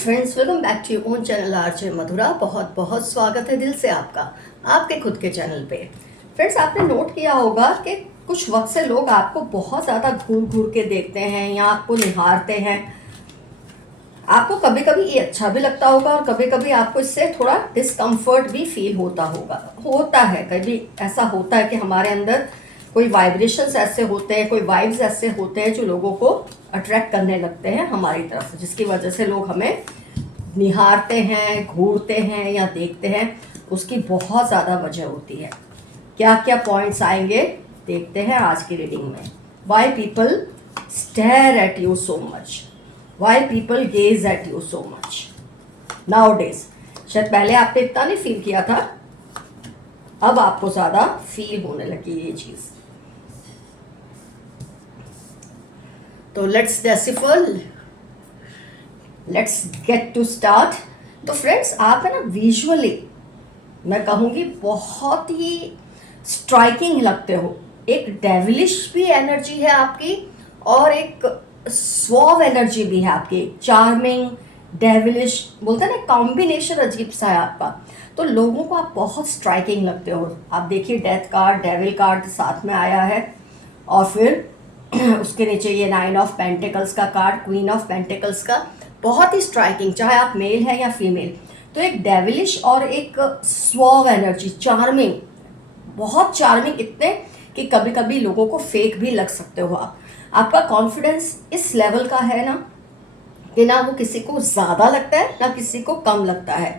Friends, welcome back to your own channel RJ Madhura. बहुत बहुत स्वागत है दिल से आपका आपके खुद के चैनल पे। फ्रेंड्स, आपने नोट किया होगा कि कुछ वक्त से लोग आपको बहुत ज़्यादा घूर घूर के देखते हैं या आपको निहारते हैं। आपको कभी कभी ये अच्छा भी लगता होगा और कभी कभी आपको इससे थोड़ा डिस्कम्फर्ट भी फील होता है। कभी ऐसा होता है कि हमारे अंदर कोई वाइब्रेशंस ऐसे होते हैं, कोई वाइब्स ऐसे होते हैं जो लोगों को अट्रैक्ट करने लगते हैं हमारी तरफ, जिसकी वजह से लोग हमें निहारते हैं, घूरते हैं या देखते हैं। उसकी बहुत ज़्यादा वजह होती है। क्या क्या पॉइंट्स आएंगे देखते हैं आज की रीडिंग में। Why people stare at you so much, why people gaze at you so much nowadays. शायद पहले आपने इतना नहीं फील किया था, अब आपको ज़्यादा फील होने लगी ये चीज़। तो let's decipher, let's get to start. तो फ्रेंड्स, आप है ना विजुअली मैं कहूँगी बहुत ही स्ट्राइकिंग लगते हो। एक डेविलिश भी एनर्जी है आपकी और एक स्वॉव एनर्जी भी है आपकी। चार्मिंग डेविलिश बोलते हैं ना, कॉम्बिनेशन अजीब सा है आपका। तो लोगों को आप बहुत स्ट्राइकिंग लगते हो। आप देखिए, डेथ कार्ड, डेविल कार्ड साथ में आया है और फिर उसके नीचे ये 9 ऑफ पेंटिकल्स का कार्ड, क्वीन ऑफ पेंटिकल्स का। बहुत ही स्ट्राइकिंग, चाहे आप मेल हैं या फीमेल। तो एक डेविलिश और एक स्वॉव एनर्जी, चार्मिंग, बहुत चार्मिंग, इतने कि कभी कभी लोगों को फेक भी लग सकते हो आप। आपका कॉन्फिडेंस इस लेवल का है ना कि ना वो किसी को ज़्यादा लगता है ना किसी को कम लगता है।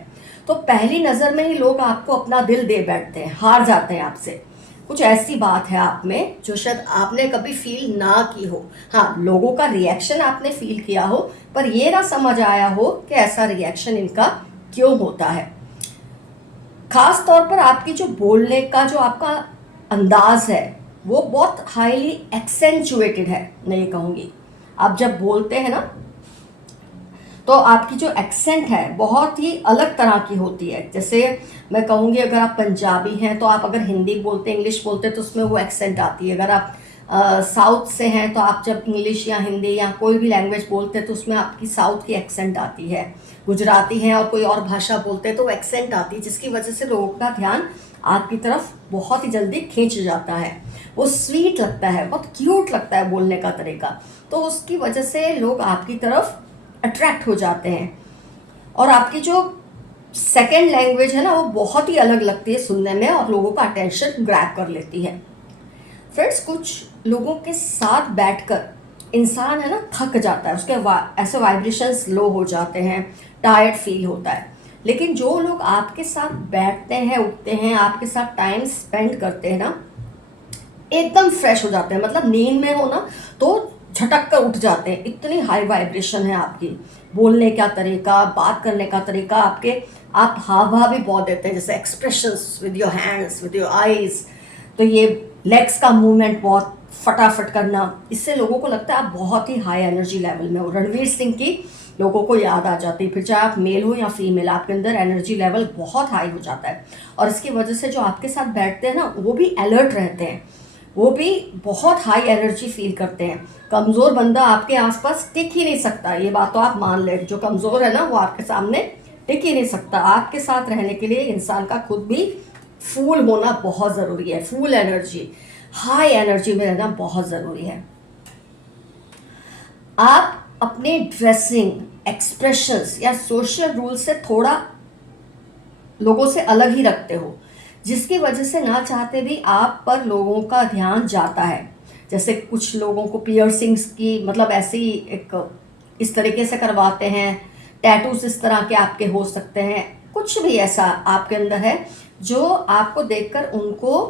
तो पहली नज़र में ही लोग आपको अपना दिल दे बैठते हैं, हार जाते हैं आपसे। कुछ ऐसी बात है आप में जो शायद आपने कभी फील ना की हो। हाँ, लोगों का रिएक्शन आपने फील किया हो, पर ये ना समझ आया हो कि ऐसा रिएक्शन इनका क्यों होता है। खास तौर पर आपकी जो बोलने का जो आपका अंदाज है वो बहुत हाईली एक्सेंचुएटेड है। मैं ये कहूँगी, आप जब बोलते हैं ना तो आपकी जो एक्सेंट है बहुत ही अलग तरह की होती है। जैसे मैं कहूँगी, अगर आप पंजाबी हैं तो आप अगर हिंदी बोलते हैं, इंग्लिश बोलते हैं तो उसमें वो एक्सेंट आती है। अगर आप साउथ से हैं तो आप जब इंग्लिश या हिंदी या कोई भी लैंग्वेज बोलते हैं तो उसमें आपकी साउथ की एक्सेंट आती है। गुजराती हैं और कोई और भाषा बोलते हैं तो एक्सेंट आती है, जिसकी वजह से लोगों का ध्यान आपकी तरफ बहुत ही जल्दी खींच जाता है। वो स्वीट लगता है, बहुत क्यूट लगता है बोलने का तरीका, तो उसकी वजह से लोग आपकी तरफ अट्रैक्ट हो जाते हैं। और आपकी जो सेकेंड लैंग्वेज है ना वो बहुत ही अलग लगती है सुनने में और लोगों का अटेंशन ग्रैब कर लेती है। फ्रेंड्स, कुछ लोगों के साथ बैठकर इंसान है ना थक जाता है, उसके ऐसे वाइब्रेशंस लो हो जाते हैं, टायर्ड फील होता है। लेकिन जो लोग आपके साथ बैठते हैं, उठते हैं, आपके साथ टाइम स्पेंड करते हैं ना, एकदम फ्रेश हो जाते हैं। मतलब नींद में हो ना तो झटक कर उठ जाते हैं, इतनी हाई वाइब्रेशन है आपकी। बोलने का तरीका, बात करने का तरीका, आपके आप हाव भाव भी बहुत देते हैं, जैसे expressions with your hands, with your eyes. तो ये लेग्स का मूवमेंट बहुत फटाफट करना, इससे लोगों को लगता है आप बहुत ही हाई एनर्जी लेवल में हो। रणवीर सिंह की लोगों को याद आ जाती है। फिर चाहे आप मेल हो या फीमेल, आपके अंदर एनर्जी लेवल बहुत हाई हो जाता है। और इसकी वजह से जो आपके साथ बैठते हैं ना वो भी अलर्ट रहते हैं, वो भी बहुत हाई एनर्जी फील करते हैं। कमज़ोर बंदा आपके आसपास टिक ही नहीं सकता, ये बात तो आप मान लें। जो कमज़ोर है ना वो आपके सामने टिक ही नहीं सकता। आपके साथ रहने के लिए इंसान का खुद भी फूल होना बहुत ज़रूरी है। फुल एनर्जी, हाई एनर्जी में रहना बहुत ज़रूरी है। आप अपने ड्रेसिंग, एक्सप्रेशंस या सोशल रूल से थोड़ा लोगों से अलग ही रखते हो, जिसकी वजह से ना चाहते भी आप पर लोगों का ध्यान जाता है। जैसे कुछ लोगों को पियर्सिंग्स की, मतलब ऐसे ही एक इस तरीके से करवाते हैं। टैटूज इस तरह के आपके हो सकते हैं। कुछ भी ऐसा आपके अंदर है जो आपको देखकर उनको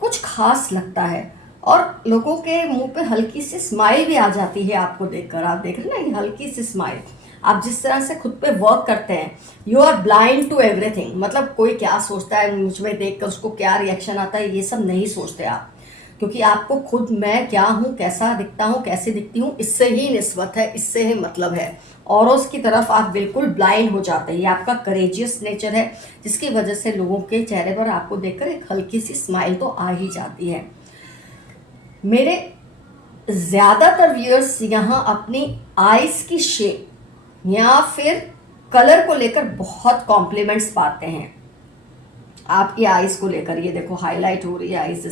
कुछ खास लगता है और लोगों के मुंह पे हल्की सी स्माइल भी आ जाती है आपको देखकर। आप देख रहे हैं ना, ये हल्की सी स्माइल। आप जिस तरह से खुद पे वर्क करते हैं, you are blind to everything. मतलब कोई क्या सोचता है मुझ में देखकर, उसको क्या रिएक्शन आता है, ये सब नहीं सोचते आप, क्योंकि आपको खुद मैं क्या हूँ, कैसा दिखता हूँ, कैसे दिखती हूँ, इससे ही निस्बत है, इससे ही मतलब है। और उसकी तरफ आप बिल्कुल ब्लाइंड हो जाते हैं। ये आपका करेजियस नेचर है, जिसकी वजह से लोगों के चेहरे पर आपको देखकर एक हल्की सी स्माइल तो आ ही जाती है। मेरे ज़्यादातर व्यूअर्स यहाँ अपनी आइज़ की शेप या फिर कलर को लेकर बहुत कॉम्प्लीमेंट्स पाते हैं। आपकी आइज़ को लेकर ये देखो हाईलाइट हो रही है आइज़,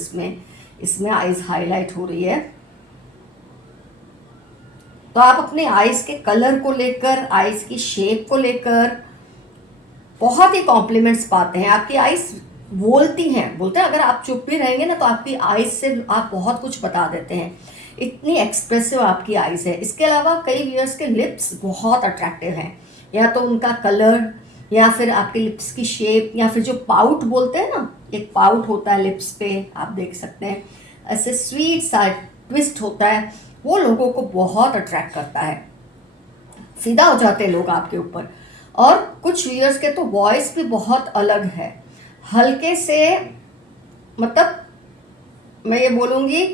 इसमें आइज़ हाईलाइट हो रही है। तो आप अपने आइज़ के कलर को लेकर, आइज़ की शेप को लेकर बहुत ही कॉम्प्लीमेंट्स पाते हैं। आपकी आइज़ बोलते हैं अगर आप चुप भी रहेंगे ना तो आपकी आइज़ से आप बहुत कुछ बता देते हैं, इतनी एक्सप्रेसिव आपकी आइज़ है। इसके अलावा कई व्यूअर्स के लिप्स बहुत अट्रैक्टिव हैं, या तो उनका कलर या फिर आपके लिप्स की शेप, या फिर जो पाउट बोलते हैं ना, एक पाउट होता है लिप्स पे, आप देख सकते हैं ऐसे स्वीट सा ट्विस्ट होता है, वो लोगों को बहुत अट्रैक्ट करता है, फिदा हो जाते हैं लोग आपके ऊपर। और कुछ व्यूअर्स के तो वॉइस भी बहुत अलग है, हल्के से, मतलब मैं ये बोलूँगी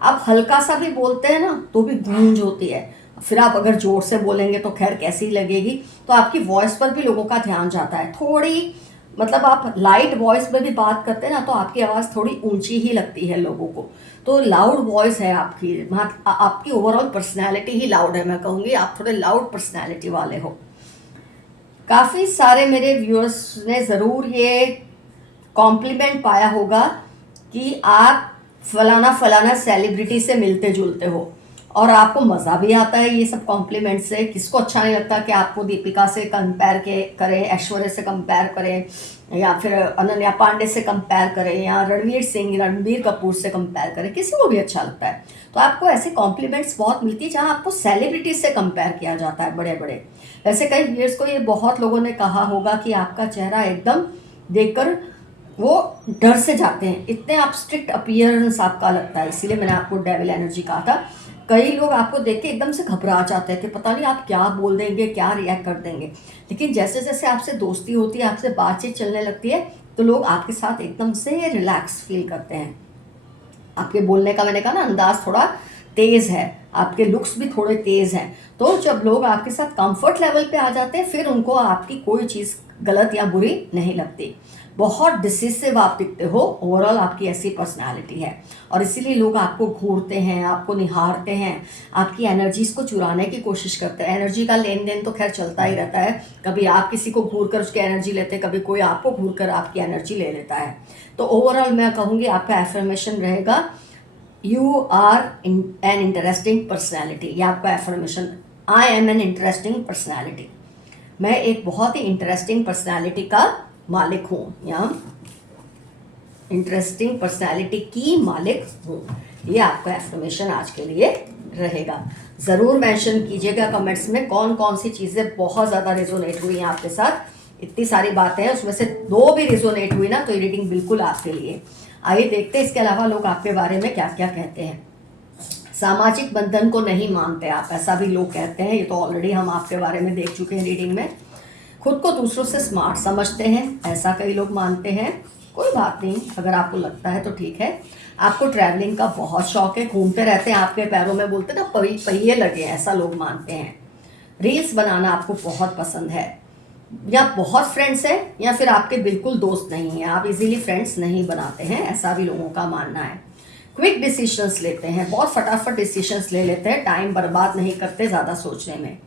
आप हल्का सा भी बोलते हैं ना तो भी गूंज होती है, फिर आप अगर जोर से बोलेंगे तो खैर कैसी लगेगी। तो आपकी वॉइस पर भी लोगों का ध्यान जाता है थोड़ी, मतलब आप लाइट वॉइस में भी बात करते हैं ना तो आपकी आवाज़ थोड़ी ऊंची ही लगती है लोगों को। तो लाउड वॉइस है आपकी, आपकी ओवरऑल पर्सनैलिटी ही लाउड है, मैं कहूँगी आप थोड़े लाउड पर्सनैलिटी वाले हो। काफ़ी सारे मेरे व्यूअर्स ने ज़रूर ये कॉम्प्लीमेंट पाया होगा कि आप फलाना फलाना सेलिब्रिटी से मिलते जुलते हो, और आपको मज़ा भी आता है ये सब कॉम्प्लीमेंट से। किसको अच्छा नहीं लगता कि आपको दीपिका से कंपेयर करें, ऐश्वर्या से कंपेयर करें, या फिर अनन्या पांडे से कंपेयर करें, या रणबीर कपूर से कंपेयर करें, किसी को भी अच्छा लगता है। तो आपको ऐसे कॉम्प्लीमेंट्स बहुत मिलती है जहाँ आपको सेलिब्रिटी से कंपेयर किया जाता है, बड़े बड़े। वैसे कई व्यूअर्स को ये बहुत लोगों ने कहा होगा कि आपका चेहरा एकदम देखकर वो डर से जाते हैं, इतने आप स्ट्रिक्ट अपीयरेंस आपका लगता है, इसीलिए मैंने आपको डेविल एनर्जी कहा था। कई लोग आपको देख के एकदम से घबरा जाते हैं कि पता नहीं आप क्या बोल देंगे, क्या रिएक्ट कर देंगे। लेकिन जैसे जैसे आपसे दोस्ती होती है, आपसे बातचीत चलने लगती है, तो लोग आपके साथ एकदम से रिलैक्स फील करते हैं। आपके बोलने का, मैंने कहा ना, अंदाज थोड़ा तेज़ है, आपके लुक्स भी थोड़े तेज़ हैं। तो जब लोग आपके साथ कंफर्ट लेवल पे आ जाते हैं, फिर उनको आपकी कोई चीज़ गलत या बुरी नहीं लगती। बहुत डिसिसिव आप दिखते हो, ओवरऑल आपकी ऐसी पर्सनालिटी है, और इसीलिए लोग आपको घूरते हैं, आपको निहारते हैं, आपकी एनर्जीज़ को चुराने की कोशिश करते हैं। एनर्जी का लेन देन तो खैर चलता ही रहता है, कभी आप किसी को घूर कर उसकी एनर्जी लेते हैं, कभी कोई आपको घूर कर आपकी एनर्जी ले लेता है। तो ओवरऑल मैं कहूँगी आपका एफर्मेशन रहेगा, you are an interesting personality. ये आपका affirmation, I am an interesting personality. मैं एक बहुत ही इंटरेस्टिंग पर्सनैलिटी का मालिक हूँ, या इंटरेस्टिंग पर्सनैलिटी की मालिक हूँ। ये आपका एफर्मेशन आज के लिए रहेगा। ज़रूर मेंशन कीजिएगा कमेंट्स में कौन कौन सी चीज़ें बहुत ज़्यादा रिजोनेट हुई हैं आपके साथ। इतनी सारी बातें हैं, उसमें से 2 भी रिजोनेट हुई ना तो ये रीडिंग बिल्कुल आपके लिए। आइए देखते हैं इसके अलावा लोग आपके बारे में क्या क्या कहते हैं। सामाजिक बंधन को नहीं मानते आप, ऐसा भी लोग कहते हैं। ये तो ऑलरेडी हम आपके बारे में देख चुके हैं रीडिंग में। खुद को दूसरों से स्मार्ट समझते हैं, ऐसा कई लोग मानते हैं। कोई बात नहीं, अगर आपको लगता है तो ठीक है। आपको ट्रैवलिंग का बहुत शौक है, घूमते रहते हैं, आपके पैरों में बोलते ना पहिए लगे, ऐसा लोग मानते हैं। रील्स बनाना आपको बहुत पसंद है, या बहुत फ्रेंड्स हैं, या फिर आपके बिल्कुल दोस्त नहीं हैं, आप इजीली फ्रेंड्स नहीं बनाते हैं, ऐसा भी लोगों का मानना है। क्विक डिसीजंस लेते हैं, बहुत फटाफट डिसीजंस ले लेते हैं, टाइम बर्बाद नहीं करते ज़्यादा सोचने में।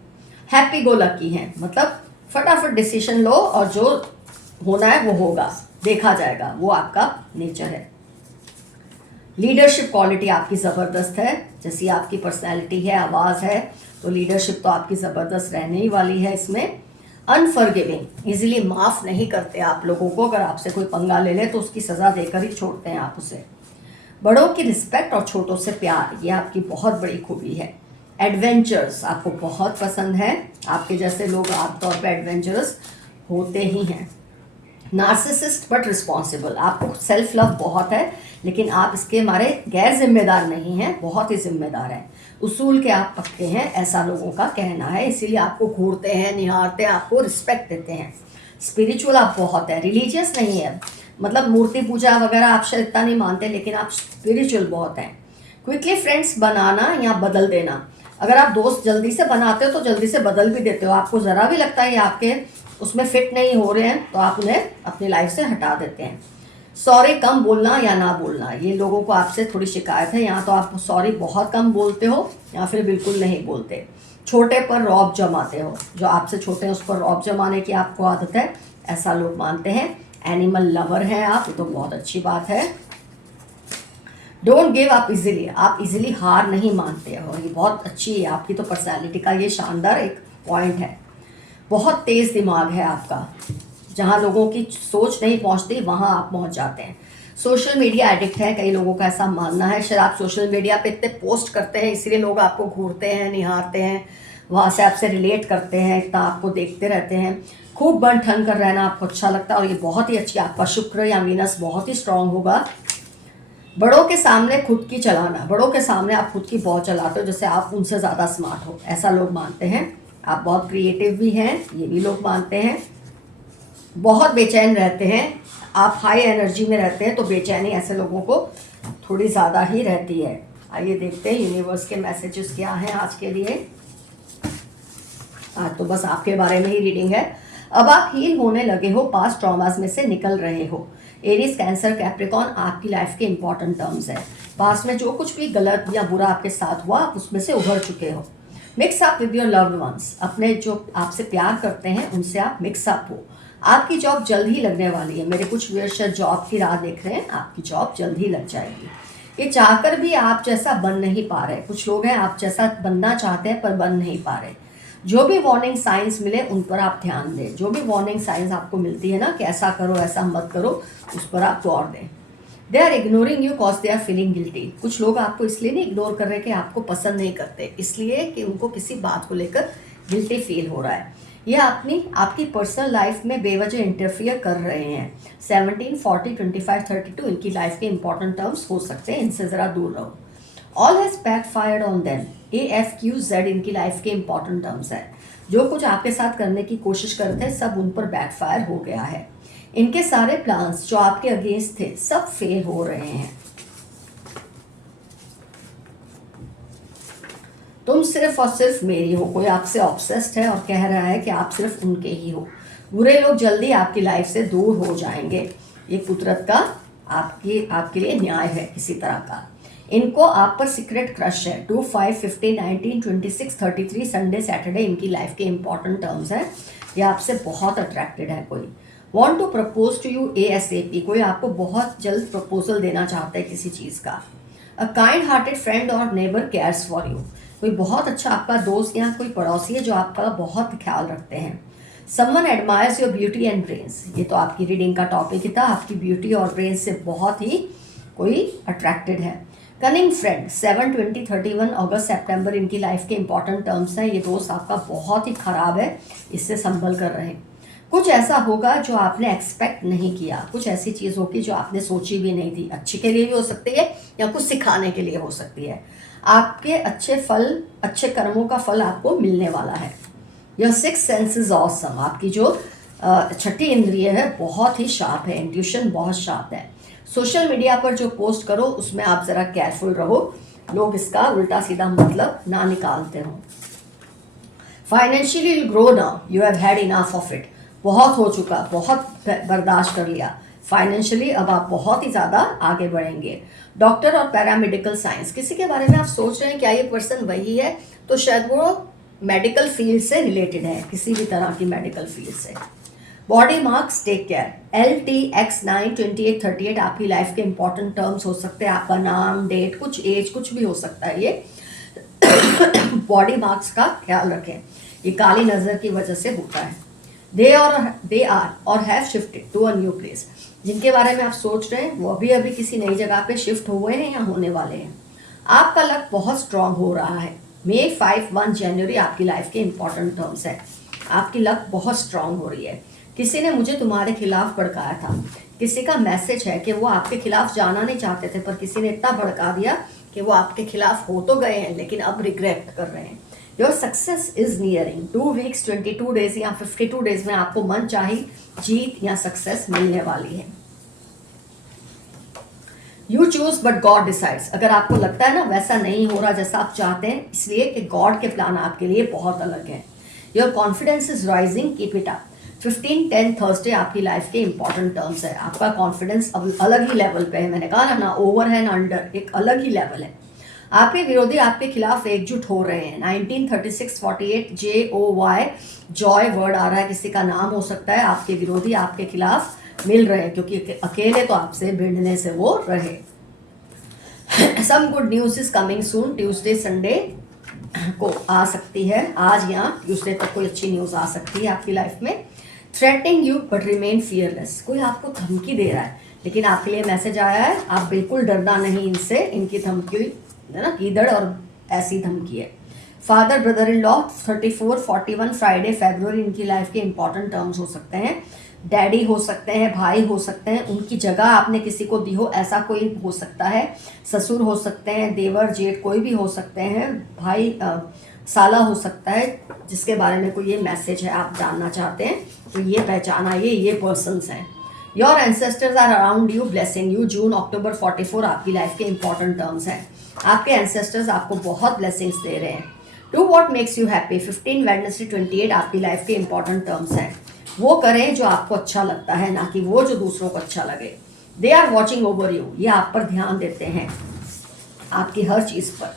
हैप्पी गो लकी हैं, मतलब फटाफट डिसीजन लो और जो होना है वो होगा, देखा जाएगा, वो आपका नेचर है। लीडरशिप क्वालिटी आपकी ज़बरदस्त है, जैसी आपकी पर्सनैलिटी है, आवाज़ है, तो लीडरशिप तो आपकी ज़बरदस्त रहने ही वाली है इसमें। अनफॉरगिविंग, इजीली माफ़ नहीं करते आप लोगों को, अगर आपसे कोई पंगा ले ले तो उसकी सज़ा देकर ही छोड़ते हैं आप उसे। बड़ों की रिस्पेक्ट और छोटों से प्यार, ये आपकी बहुत बड़ी खूबी है। एडवेंचर्स आपको बहुत पसंद है, आपके जैसे लोग आमतौर पर एडवेंचरस होते ही हैं। नार्सिसिस्ट बट रिस्पॉन्सिबल, आपको सेल्फ लव बहुत है, लेकिन आप इसके हमारे गैर जिम्मेदार नहीं हैं, बहुत ही जिम्मेदार हैं। उसूल के आप पक्के हैं, ऐसा लोगों का कहना है, इसीलिए आपको घूरते हैं, निहारते हैं, आपको रिस्पेक्ट देते हैं। स्पिरिचुअल आप बहुत है, रिलीजियस नहीं है, मतलब मूर्ति पूजा वगैरह आप शायद इतना नहीं मानते, लेकिन आप स्पिरिचुअल बहुत हैं। क्विकली फ्रेंड्स बनाना या बदल देना, अगर आप दोस्त जल्दी से बनाते हो तो जल्दी से बदल भी देते हो, आपको ज़रा भी लगता है आपके उसमें फिट नहीं हो रहे हैं तो आप उन्हें अपनी लाइफ से हटा देते हैं। सॉरी कम बोलना या ना बोलना, ये लोगों को आपसे थोड़ी शिकायत है। यहाँ तो आप सॉरी बहुत कम बोलते हो या फिर बिल्कुल नहीं बोलते। छोटे पर रौब जमाते हो, जो आपसे छोटे हैं उस पर रौब जमाने की आपको आदत है, ऐसा लोग मानते हैं। एनिमल लवर हैं आप, ये तो बहुत अच्छी बात है। डोंट गिव अप इजीली, आप इजीली हार नहीं मानते हो, ये बहुत अच्छी है आपकी तो पर्सनैलिटी का ये शानदार एक पॉइंट है। बहुत तेज़ दिमाग है आपका, जहाँ लोगों की सोच नहीं पहुँचती वहाँ आप पहुँच जाते हैं। सोशल मीडिया एडिक्ट है, कई लोगों का ऐसा मानना है। शायद आप सोशल मीडिया पे इतने पोस्ट करते हैं इसलिए लोग आपको घूरते हैं, निहारते हैं, वहाँ से आपसे रिलेट करते हैं, इतना आपको देखते रहते हैं। खूब बन ठन कर रहना आपको अच्छा लगता है और ये बहुत ही अच्छी, आपका शुक्र या वीनस बहुत ही स्ट्रांग होगा। बड़ों के सामने खुद की चलाना, बड़ों के सामने आप खुद की बहुत चलाते हो जैसे आप उनसे ज़्यादा स्मार्ट हो, ऐसा लोग मानते हैं। आप बहुत क्रिएटिव भी हैं, ये भी लोग मानते हैं। बहुत बेचैन रहते हैं, आप हाई एनर्जी में रहते हैं तो बेचैनी ऐसे लोगों को थोड़ी ज़्यादा ही रहती है। आइए देखते हैं यूनिवर्स के मैसेजेस क्या हैं आज के लिए। आज तो बस आपके बारे में ही रीडिंग है। अब आप हील होने लगे हो, पास्ट ट्रॉमास में से निकल रहे हो। एरीज, कैंसर, कैप्रिकॉन आपकी लाइफ के इंपॉर्टेंट टर्म्स है। पास्ट में जो कुछ भी गलत या बुरा आपके साथ हुआ आप उसमें से उभर चुके हो। Mix up with your loved ones, अपने जो आपसे प्यार करते हैं उनसे आप मिक्स अप हो। आपकी जॉब जल्द ही लगने वाली है। मेरे कुछ व्यूअर्स जॉब की राह देख रहे हैं, आपकी जॉब जल्द ही लग जाएगी। ये चाहकर भी आप जैसा बन नहीं पा रहे। कुछ लोग हैं आप जैसा बनना चाहते हैं पर बन नहीं पा रहे। जो भी वार्निंग साइंस मिले उन पर आप ध्यान दें। जो भी वार्निंग साइंस आपको मिलती है ना कि ऐसा करो ऐसा मत करो, उस पर आप गौर दें। They are ignoring you cause they are feeling guilty. कुछ लोग आपको इसलिए नहीं इग्नोर कर रहे कि आपको पसंद नहीं करते, इसलिए कि उनको किसी बात को लेकर गिल्टी फील हो रहा है। ये आपकी पर्सनल लाइफ में बेवजह इंटरफियर कर रहे हैं। 17, 40, 25, 32 इनकी लाइफ के इंपॉर्टेंट टर्म्स हो सकते हैं, इनसे ज़रा दूर रहो। All has backfired on them. AFQZ इनकी लाइफ के इंपॉर्टेंट टर्म्स है। जो कुछ आपके साथ करने की कोशिश करते हैं सब उन पर बैकफायर हो गया है। इनके सारे प्लान्स जो आपके अगेंस्ट थे सब फेल हो रहे हैं। तुम सिर्फ और सिर्फ मेरी हो। कोई आपसे ऑब्सेस्ड है और कह रहा है कि आप सिर्फ उनके ही हो। बुरे लोग जल्दी आपकी लाइफ से दूर हो जाएंगे। ये कुदरत का आपके लिए न्याय है किसी तरह का। इनको आप पर सीक्रेट क्रश है। 2, 5, 50, 19, 26, 33 संडे सैटरडे इनकी लाइफ के इंपॉर्टेंट टर्म्स हैं। ये आपसे बहुत अट्रैक्टेड है। कोई want to propose to you ASAP, कोई आपको बहुत जल्द प्रपोजल देना चाहता है किसी चीज़ का। अ काइंड हार्टेड फ्रेंड और नेबर केयर्स फॉर यू, कोई बहुत अच्छा आपका दोस्त या कोई पड़ोसी है जो आपका बहुत ख्याल रखते हैं। Someone admires your beauty and brains, ये तो आपकी रीडिंग का टॉपिक ही था। आपकी ब्यूटी और ब्रेन से बहुत ही कोई अट्रैक्टेड है। कनिंग फ्रेंड 7, 20, 31 अगस्त सितंबर इनकी लाइफ के इंपॉर्टेंट टर्म्स हैं। ये दोस्त आपका बहुत ही खराब है, इससे संभल कर रहें। कुछ ऐसा होगा जो आपने एक्सपेक्ट नहीं किया, कुछ ऐसी चीज़ होगी जो आपने सोची भी नहीं थी। अच्छे के लिए भी हो सकती है या कुछ सिखाने के लिए हो सकती है। आपके अच्छे कर्मों का फल आपको मिलने वाला है। योर 6 सेंसेस ऑसम, आपकी जो छठी इंद्रिय है बहुत ही शार्प है, इंट्यूशन बहुत शार्प है। सोशल मीडिया पर जो पोस्ट करो उसमें आप ज़रा केयरफुल रहो, लोग इसका उल्टा सीधा मतलब ना निकालते हो। Financially you grow now, you have had enough of it, बहुत हो चुका, बहुत बर्दाश्त कर लिया। फाइनेंशियली अब आप बहुत ही ज़्यादा आगे बढ़ेंगे। डॉक्टर और पैरामेडिकल साइंस, किसी के बारे में आप सोच रहे हैं क्या ये पर्सन वही है, तो शायद वो मेडिकल फील्ड से रिलेटेड है, किसी भी तरह की मेडिकल फील्ड से। Body marks, take care. LTX9, 28, 38 आपकी लाइफ के इंपॉर्टेंट टर्म्स हो सकते हैं। आपका नाम, डेट, कुछ एज, कुछ भी हो सकता है। ये बॉडी मार्क्स का ख्याल रखें, ये काली नज़र की वजह से होता है। They are or have shifted to a new place, जिनके बारे में आप सोच रहे हैं वो अभी किसी नई जगह पे शिफ्ट हुए हैं या होने वाले हैं। आपका लक बहुत स्ट्रांग हो रहा है। May 5, 1 जनवरी आपकी लाइफ के इंपॉर्टेंट टर्म्स है। आपकी लक बहुत स्ट्रांग हो रही है। किसी ने मुझे तुम्हारे खिलाफ भड़काया था, किसी का मैसेज है कि वो आपके खिलाफ जाना नहीं चाहते थे पर किसी ने इतना भड़का दिया कि वो आपके खिलाफ हो तो गए हैं लेकिन अब रिग्रेट कर रहे हैं। Your success is nearing. 2 weeks, 22 days या 52 डेज में आपको मन चाही जीत या सक्सेस मिलने वाली है। You choose but God decides, अगर आपको लगता है ना वैसा नहीं हो रहा जैसा आप चाहते हैं, इसलिए कि गॉड के प्लान आपके लिए बहुत अलग हैं। Your confidence is rising, keep it up. 15-10 Thursday आपकी लाइफ के इंपॉर्टेंट टर्म्स है। आपका कॉन्फिडेंस अब अलग ही लेवल पे है। मैंने कहा ना ओवर है ना अंडर, एक अलग ही लेवल है। आपके विरोधी आपके खिलाफ एकजुट हो रहे हैं। 1936-48 JOY, जॉय वर्ड आ रहा है, किसी का नाम हो सकता है। आपके विरोधी आपके खिलाफ मिल रहे हैं क्योंकि अकेले तो आपसे भिड़ने से वो रहे। Some good news is coming soon, Tuesday Sunday को आ सकती है, आज या ट्यूसडे तक कोई अच्छी न्यूज़ आ सकती है आपकी लाइफ में। Threatening you but remain fearless, कोई आपको धमकी दे रहा है लेकिन आपके लिए मैसेज आया है आप बिल्कुल डरना नहीं इनसे, इनकी धमकी है ना कीदड़ और ऐसी धमकी है। Father brother in law 34-41 Friday February इनकी लाइफ के इंपॉर्टेंट टर्म्स हो सकते हैं। डैडी हो सकते हैं, भाई हो सकते हैं, उनकी जगह आपने किसी को दी हो ऐसा कोई हो सकता है। ससुर हो सकते हैं, देवर जेठ कोई भी हो सकते हैं, भाई साला हो सकता है जिसके बारे में कोई ये मैसेज है आप जानना चाहते हैं तो ये पहचान आइए, ये पर्सन्स हैं। Your ancestors are around you blessing you, June October 44 आपकी लाइफ के इंपॉर्टेंट टर्म्स हैं। आपके एंसेस्टर्स आपको बहुत ब्लेसिंग्स दे रहे हैं। Do what makes you happy 15 Wednesday 28 आपकी लाइफ के इंपॉर्टेंट टर्म्स हैं। वो करें जो आपको अच्छा लगता है, ना कि वो जो दूसरों को अच्छा लगे। They are watching over you, ये आप पर ध्यान देते हैं, आपकी हर चीज़ पर।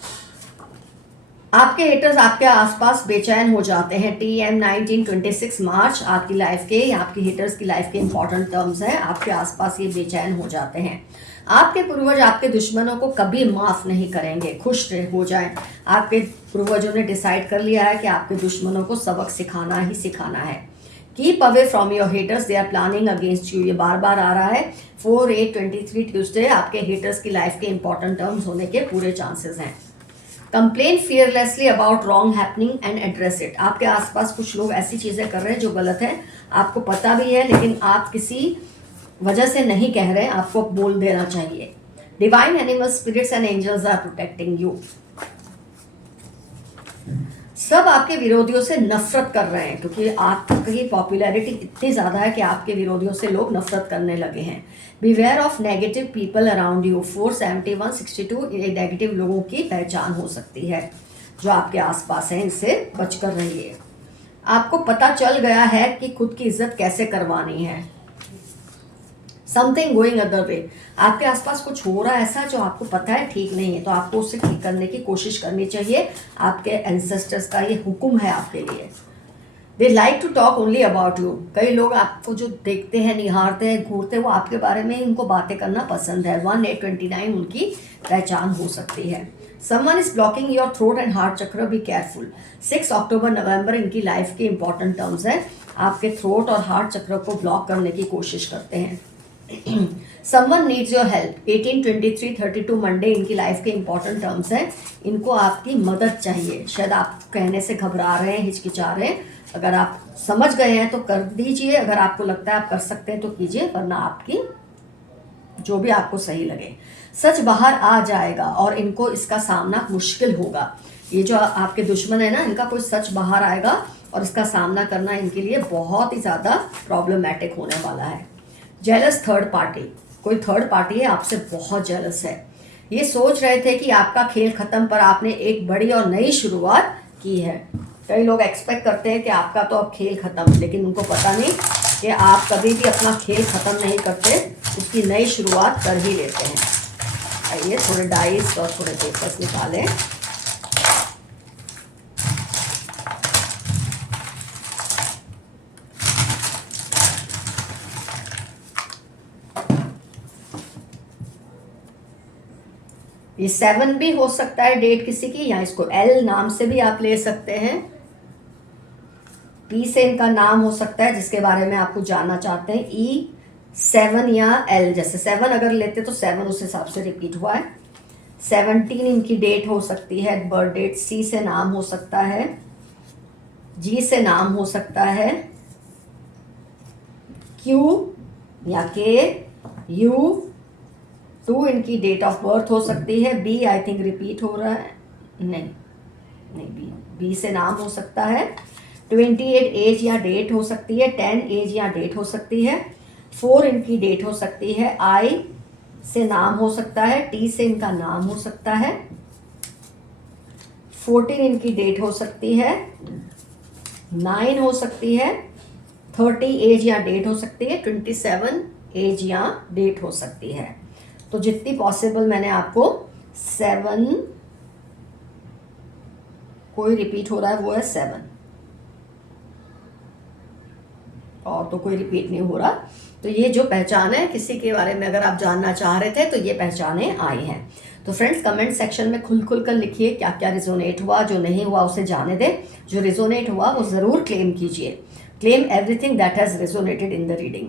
आपके हेटर्स आपके आसपास बेचैन हो जाते हैं। TM 1926 मार्च आपकी लाइफ के, आपकी हेटर्स की लाइफ के इंपॉर्टेंट टर्म्स हैं। आपके आसपास ये बेचैन हो जाते हैं। आपके पूर्वज आपके दुश्मनों को कभी माफ़ नहीं करेंगे, खुश हो जाएं। आपके पूर्वजों ने डिसाइड कर लिया है कि आपके दुश्मनों को सबक सिखाना ही सिखाना है। Keep away from your haters, they are planning against you, ये बार बार आ रहा है। 4/8/23 ट्यूसडे आपके हेटर्स की लाइफ के इंपॉर्टेंट टर्म्स होने के पूरे चांसेस हैं। Complain fearlessly about wrong happening and address it, आपके आसपास कुछ लोग ऐसी चीज़ें कर रहे हैं जो गलत है, आपको पता भी है लेकिन आप किसी वजह से नहीं कह रहे हैं, आपको बोल देना चाहिए। Divine animals spirits and angels are protecting you. सब आपके विरोधियों से नफरत कर रहे हैं क्योंकि आपकी पॉपुलैरिटी इतनी ज़्यादा है कि आपके विरोधियों से लोग नफरत करने लगे हैं। Beware of negative people around you, 4/71/62 ये नेगेटिव लोगों की पहचान हो सकती है जो आपके आसपास हैं, इनसे बचकर रहिए। आपको पता चल गया है कि खुद की इज्जत कैसे करवानी है। समथिंग गोइंग अदर वे, आपके आसपास कुछ हो रहा है ऐसा जो आपको पता है ठीक नहीं है, तो आपको उसे ठीक करने की कोशिश करनी चाहिए। आपके एंसेस्टर्स का ये हुक्म है आपके लिए। They like to talk only about you, कई लोग आपको जो देखते हैं, निहारते हैं, घूरते हैं, वो आपके बारे में उनको बातें करना पसंद है। 1/8/29 उनकी पहचान हो सकती है। Someone is blocking your throat and heart चक्र, बी केयरफुल। 6 अक्टूबर नवंबर इनकी लाइफ के इंपॉर्टेंट टर्म्स हैं। आपके थ्रोट और हार्ट चक्र को ब्लॉक करने की कोशिश करते हैं। Someone needs your help, 18/23/32 Monday इनकी लाइफ के इंपॉर्टेंट टर्म्स हैं। इनको आपकी मदद चाहिए, शायद आप कहने से घबरा रहे हैं, हिचकिचा रहे हैं। अगर आप समझ गए हैं तो कर दीजिए, अगर आपको लगता है आप कर सकते हैं तो कीजिए, वरना आपकी जो भी आपको सही लगे। सच बाहर आ जाएगा और इनको इसका सामना मुश्किल होगा। ये जो आपके दुश्मन है ना, इनका कोई सच बाहर आएगा और इसका सामना करना इनके लिए बहुत ही ज़्यादा प्रॉब्लमैटिक होने वाला है। जेलस थर्ड पार्टी, कोई थर्ड पार्टी है आपसे बहुत जेलस है। ये सोच रहे थे कि आपका खेल खत्म पर आपने एक बड़ी और नई शुरुआत की है। कई लोग एक्सपेक्ट करते हैं कि आपका तो अब खेल खत्म, लेकिन उनको पता नहीं कि आप कभी भी अपना खेल खत्म नहीं करते, उसकी नई शुरुआत कर ही लेते हैं। आइए थोड़े डाइस और थोड़े पेपर्स निकालें। ये 7 भी हो सकता है डेट किसी की, या इसको L नाम से भी आप ले सकते हैं। P से इनका नाम हो सकता है जिसके बारे में आपको जानना चाहते हैं। E7 या L, जैसे 7 अगर लेते तो 7 उस हिसाब से रिपीट हुआ है। 17 इनकी डेट हो सकती है, बर्थ डेट। C से नाम हो सकता है, G से नाम हो सकता है, Q या K, U 2 इनकी डेट ऑफ बर्थ हो सकती है। B आई थिंक रिपीट हो रहा है, नहीं B से नाम हो सकता है। 28 एज या डेट हो सकती है। 10 एज या डेट हो सकती है। 4 इनकी डेट हो सकती है। I से नाम हो सकता है। T से इनका नाम हो सकता है। 14 इनकी डेट हो सकती है। 9 हो सकती है। 30 एज या डेट हो सकती है, 27 एज या डेट हो सकती है। तो जितनी पॉसिबल मैंने आपको 7, कोई रिपीट हो रहा है वो है 7, और तो कोई रिपीट नहीं हो रहा। तो ये जो पहचान है, किसी के बारे में अगर आप जानना चाह रहे थे तो ये पहचानें आई हैं। तो फ्रेंड्स कमेंट सेक्शन में खुल कर लिखिए क्या क्या रिजोनेट हुआ, जो नहीं हुआ उसे जाने दें, जो रिजोनेट हुआ वो ज़रूर क्लेम कीजिए। Claim everything that has resonated in the reading.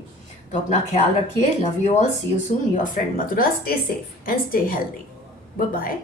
तो अपना ख्याल रखिए। Love you all, see you soon, your friend Madhura. Stay safe and stay healthy. Bye bye.